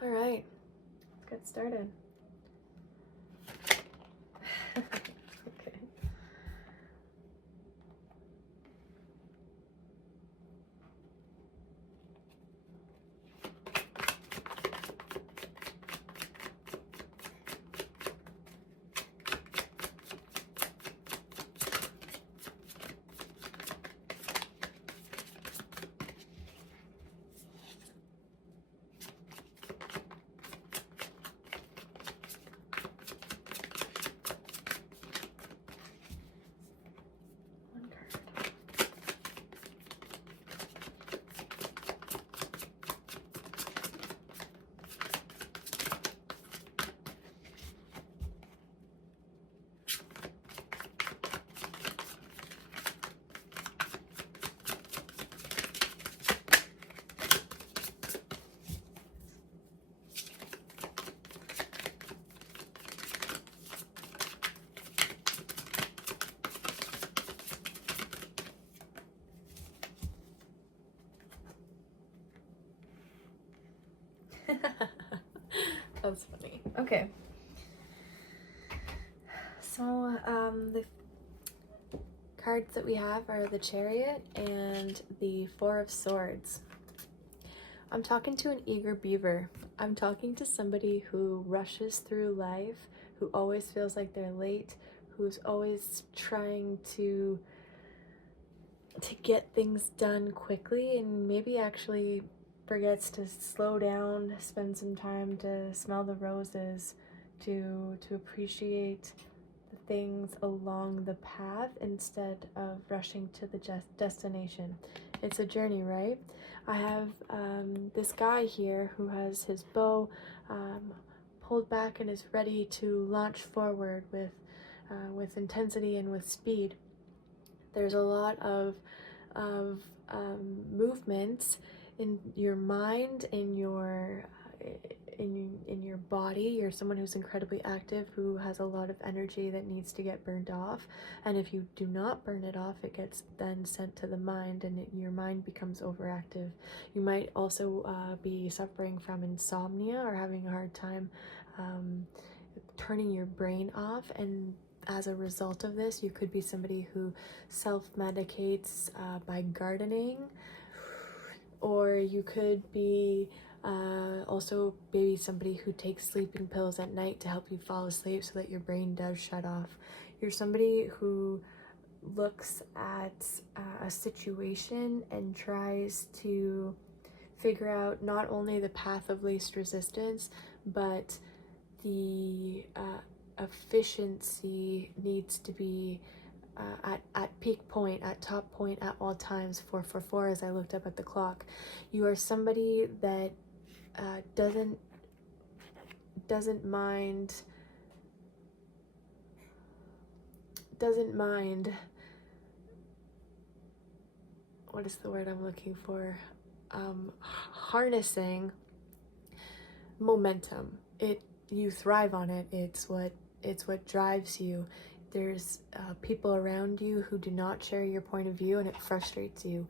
All right, let's get started. Okay. One card. That's funny. Okay. So, the cards that we have are the Chariot and the Four of Swords. I'm talking to an eager beaver. I'm talking to somebody who rushes through life, who always feels like they're late, who's always trying to get things done quickly and maybe actually forgets to slow down, spend some time to smell the roses, to appreciate the things along the path instead of rushing to the destination. It's a journey, right? I have this guy here who has his bow pulled back and is ready to launch forward with intensity and with speed. There's a lot of movements in your mind, in your body. You're someone who's incredibly active, who has a lot of energy that needs to get burned off. And if you do not burn it off, it gets then sent to the mind, and your mind becomes overactive. You might also be suffering from insomnia or having a hard time turning your brain off, and as a result of this, you could be somebody who self-medicates by gardening, or you could be also maybe somebody who takes sleeping pills at night to help you fall asleep so that your brain does shut off. You're somebody who looks at a situation and tries to figure out not only the path of least resistance, but the efficiency needs to be at peak point, at top point at all times. 444, as I looked up at the clock. You are somebody that doesn't mind what is the word I'm looking for? Harnessing momentum. You thrive on it. It's what drives you. There's people around you who do not share your point of view, and it frustrates you.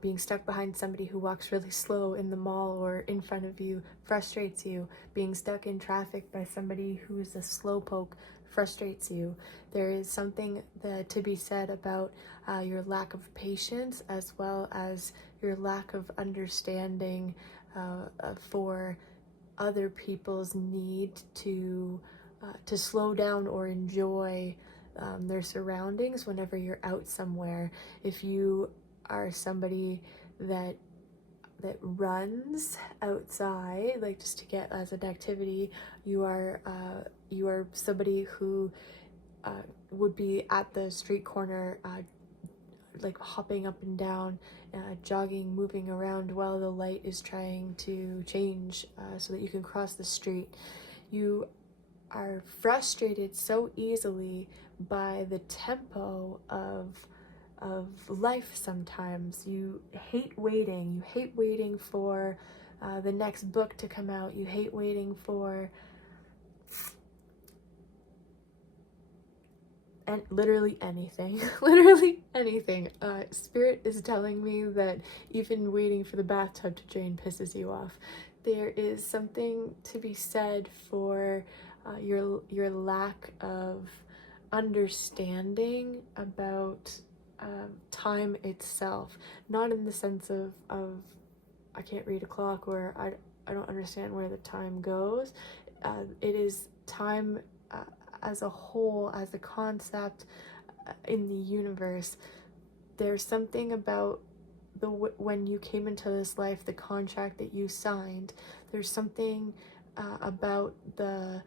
Being stuck behind somebody who walks really slow in the mall or in front of you frustrates you. Being stuck in traffic by somebody who's a slowpoke frustrates you. There is something to be said about your lack of patience, as well as your lack of understanding for other people's need to slow down or enjoy their surroundings whenever you're out somewhere. If you are somebody that runs outside, like just to get as an activity, you are somebody who would be at the street corner, like hopping up and down, jogging, moving around while the light is trying to change so that you can cross the street. You are frustrated so easily by the tempo of life sometimes. You hate waiting. You hate waiting for the next book to come out. You hate waiting for and literally anything. Literally anything. Spirit is telling me that even waiting for the bathtub to drain pisses you off. There is something to be said for your lack of understanding about time itself. Not in the sense of I can't read a clock, or I don't understand where the time goes. It is time as a whole, as a concept in the universe. There's something about when you came into this life, the contract that you signed. There's something about the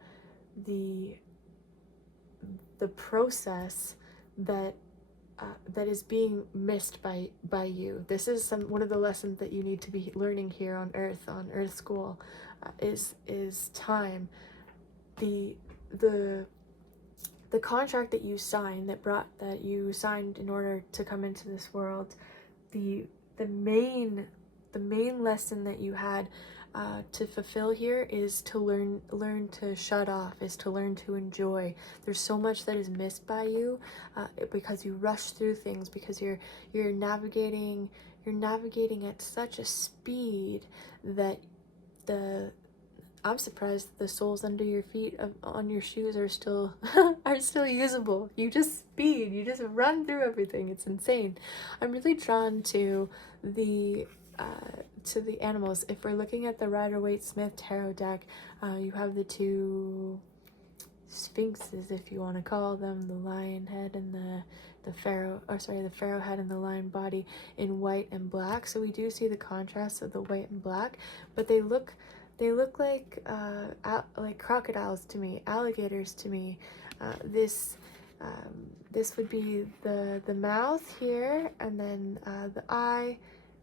process that is being missed by you. This is one of the lessons that you need to be learning here on Earth School, is time. The contract that you signed, that you signed in order to come into this world, the main lesson that you had to fulfill here is to learn to shut off, is to learn to enjoy. There's so much that is missed by you because you rush through things, because you're navigating at such a speed that I'm surprised the soles under your feet on your shoes are still usable. You just speed, you just run through everything. It's insane. I'm really drawn to the animals. If we're looking at the Rider-Waite-Smith tarot deck, you have the two sphinxes, if you want to call them, the lion head and the pharaoh head and the lion body in white and black. So we do see the contrast of the white and black, but they look like crocodiles to me, alligators to me. This would be the mouth here, and then the eye,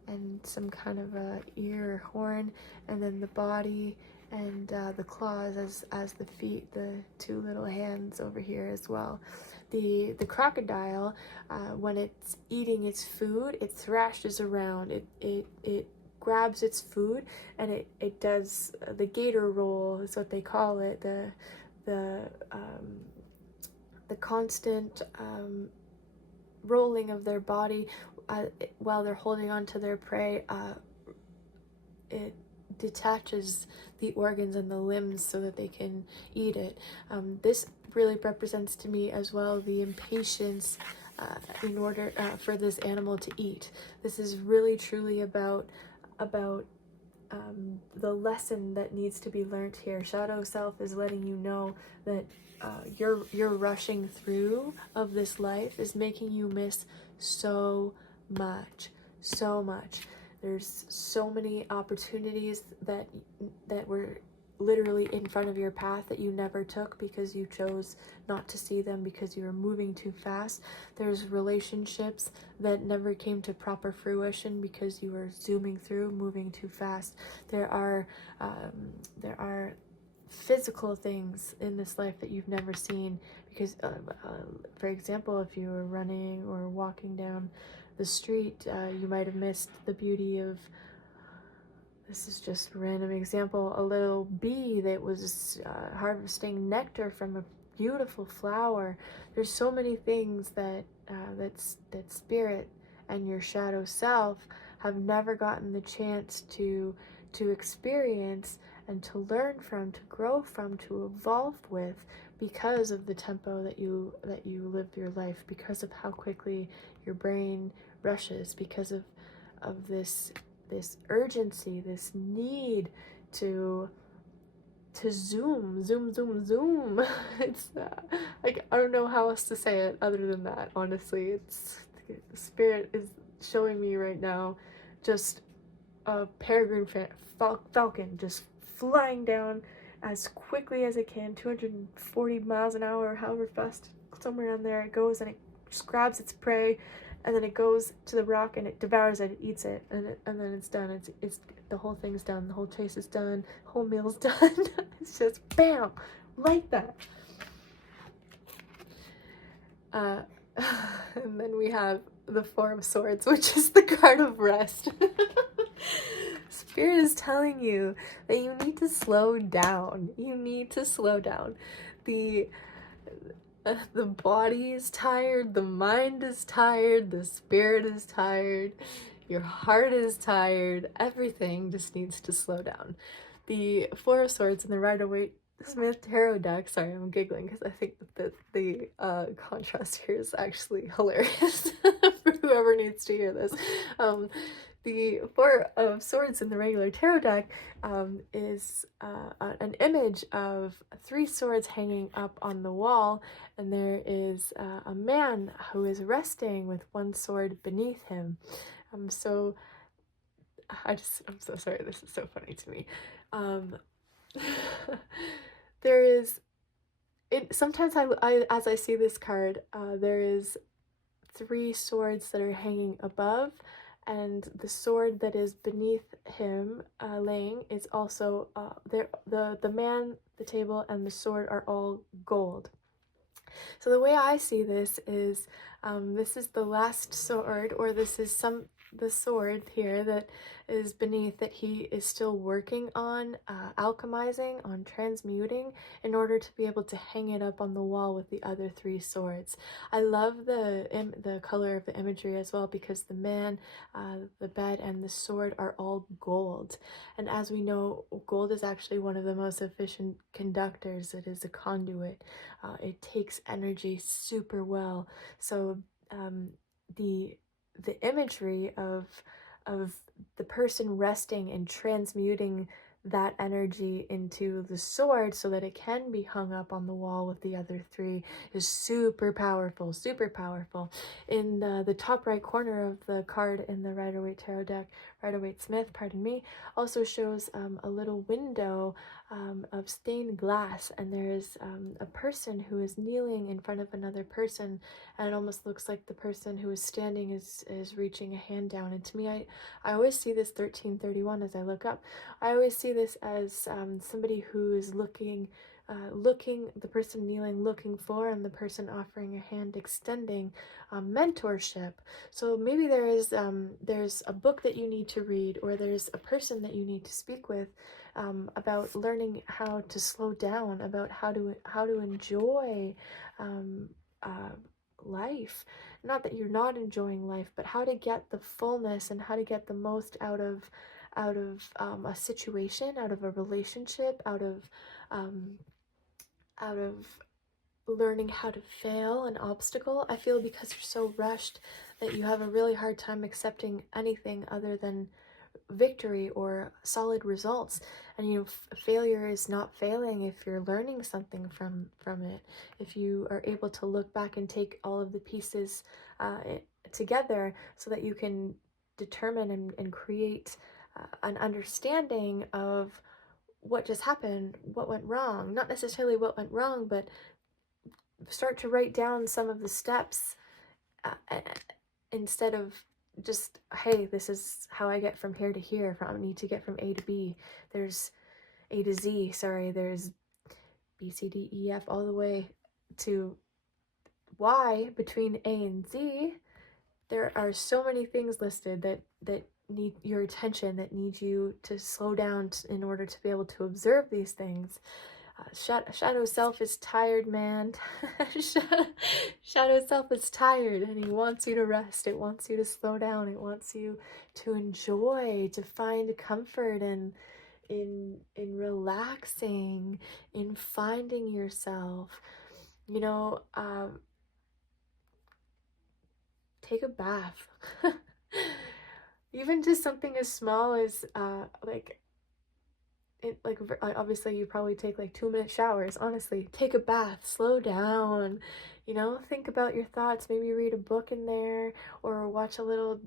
and some kind of a ear or horn, and then the body and the claws as the feet, the two little hands over here as well. The crocodile, when it's eating its food, it thrashes around. It grabs its food, and it does the gator roll is what they call it, the constant rolling of their body while they're holding on to their prey. It detaches the organs and the limbs so that they can eat it. This really represents to me as well the impatience in order for this animal to eat. This is really truly about the lesson that needs to be learned here. Shadow Self is letting you know that your rushing through of this life is making you miss so much. There's so many opportunities that were literally in front of your path that you never took because you chose not to see them, because you were moving too fast. There's relationships that never came to proper fruition because you were zooming through, moving too fast. There are physical things in this life that you've never seen because, for example, if you were running or walking down the street, you might have missed the beauty of, this is just a random example, a little bee that was harvesting nectar from a beautiful flower. There's so many things that spirit and your shadow self have never gotten the chance to experience and to learn from, to grow from, to evolve with, because of the tempo that you live your life, because of how quickly your brain rushes, because of this urgency, this need to zoom. It's like, I don't know how else to say it other than that, honestly. It's Spirit is showing me right now just a peregrine falcon just flying down as quickly as it can, 240 miles an hour, or however fast, somewhere on there it goes, and it just grabs its prey, and then it goes to the rock and it devours it, it eats it, and then it's done. It's the whole thing's done, the whole chase is done, the whole meal's done. It's just bam, like that. And then we have the Four of Swords, which is the card of rest. Spirit is telling you that you need to slow down. You need to slow down. The body is tired, the mind is tired, the spirit is tired, your heart is tired, everything just needs to slow down. The Four of Swords and the Rider-Waite-Smith Tarot deck, sorry, I'm giggling because I think that the contrast here is actually hilarious for whoever needs to hear this. The Four of Swords in the regular tarot deck is an image of three swords hanging up on the wall, and there is a man who is resting with one sword beneath him. So I'm so sorry, this is so funny to me. There is, sometimes as I see this card, there is three swords that are hanging above, and the sword that is beneath him laying is also there. The man, the table, and the sword are all gold. So the way I see this is the last sword, or this is the sword here that is beneath, that he is still working on alchemizing, on transmuting, in order to be able to hang it up on the wall with the other three swords. I love the color of the imagery as well, because the man, the bed, and the sword are all gold. And as we know, gold is actually one of the most efficient conductors. It is a conduit. It takes energy super well. So the imagery of the person resting and transmuting that energy into the sword so that it can be hung up on the wall with the other three is super powerful, super powerful. In the top right corner of the card in the Rider-Waite Tarot deck, Rider-Waite-Smith, pardon me, also shows a little window of stained glass, and there's a person who is kneeling in front of another person, and it almost looks like the person who is standing is reaching a hand down. And to me, I always see this 1331 as I look up. I always see this as somebody who is looking, the person kneeling looking for, and the person offering a hand extending mentorship. So maybe there's a book that you need to read, or there's a person that you need to speak with about learning how to slow down, about how to enjoy life. Not that you're not enjoying life, but how to get the fullness and how to get the most out of a situation, out of a relationship, out of learning how to fail an obstacle. I feel because you're so rushed that you have a really hard time accepting anything other than victory or solid results. And you know, failure is not failing if you're learning something from it. If you are able to look back and take all of the pieces together so that you can determine and create an understanding of what just happened, what went wrong. Not necessarily what went wrong, but start to write down some of the steps instead of just, hey, this is how I get from here to here. I need to get from A to B. There's A to Z, sorry, there's B, C, D, E, F, all the way to Y. Between A and Z, there are so many things listed that need your attention, that need you to slow down in order to be able to observe these things. Shadow self is tired, man. Shadow self is tired, and he wants you to rest. It wants you to slow down. It wants you to enjoy, to find comfort in relaxing, in finding yourself. You know, take a bath. Even just something as small as obviously you probably take like 2-minute showers. Honestly, take a bath, slow down, you know, think about your thoughts, maybe read a book in there, or watch a little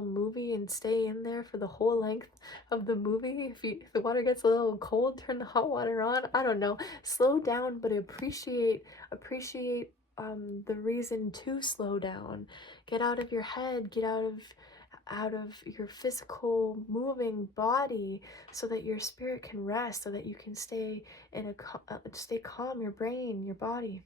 movie and stay in there for the whole length of the movie. If the water gets a little cold, turn the hot water on. I don't know, slow down, but appreciate the reason to slow down. Get out of your head, get out of your physical moving body, so that your spirit can rest, so that you can stay stay calm, your brain, your body.